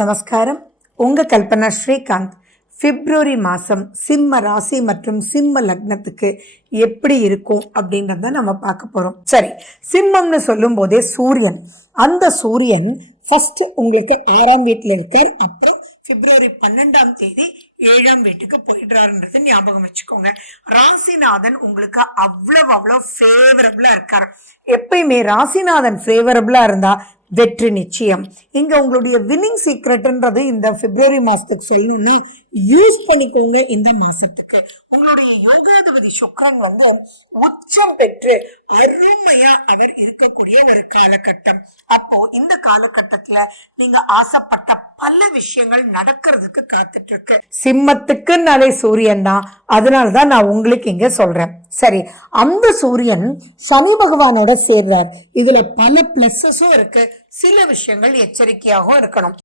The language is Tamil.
நமஸ்காரம். உங்க கல்பனா ஸ்ரீகாந்த். பிப்ரவரி மாதம் சிம்ம ராசி மற்றும் சிம்ம லக்னத்துக்கு எப்படி இருக்கும் அப்படின்றத நம்ம பார்க்க போகிறோம். சரி, சிம்மம்னு சொல்லும் போதே சூரியன், அந்த சூரியன் ஃபர்ஸ்ட் உங்களுக்கு 6ஆம் வீட்டில் இருக்கார். அப்புறம் பிப்ரவரி 12ஆம் தேதி 7ஆம் வீட்டுக்கு போயிடுறாருன்றது ஞாபகம் வச்சுக்கோங்க. ராசிநாதன் உங்களுக்கு அவ்வளவு ஃபேவரபிளா இருக்காரு. எப்பயுமே ராசிநாதன் ஃபேவரபிளா இருந்தா வெற்றி நிச்சயம். இங்க உங்களுடைய வின்னிங் சீக்ரெட்ன்றது இந்த பிப்ரவரி மாசத்துக்கு சொல்லணும்னா யூஸ் பண்ணிக்கோங்க. இந்த மாசத்துக்கு உங்களுடைய யோகாதிபதி சுக்கிரன் உச்சம் பெற்று அருமையா அவர் இருக்கக்கூடிய ஒரு காலகட்டம். அப்போ இந்த காலகட்டத்துல நீங்க ஆசைப்பட்ட பல விஷயங்கள் நடக்கிறதுக்கு காத்துட்டு இருக்கு. சிம்மத்துக்கு நாளை சூரியன் தான், அதனாலதான் நான் உங்களுக்கு இங்க சொல்றேன். சரி, அந்த சூரியன் சனி பகவானோட சேர்றார். இதுல பல பிளஸஸும் இருக்கு, சில விஷயங்கள் எச்சரிக்கையாகவும் இருக்கணும்.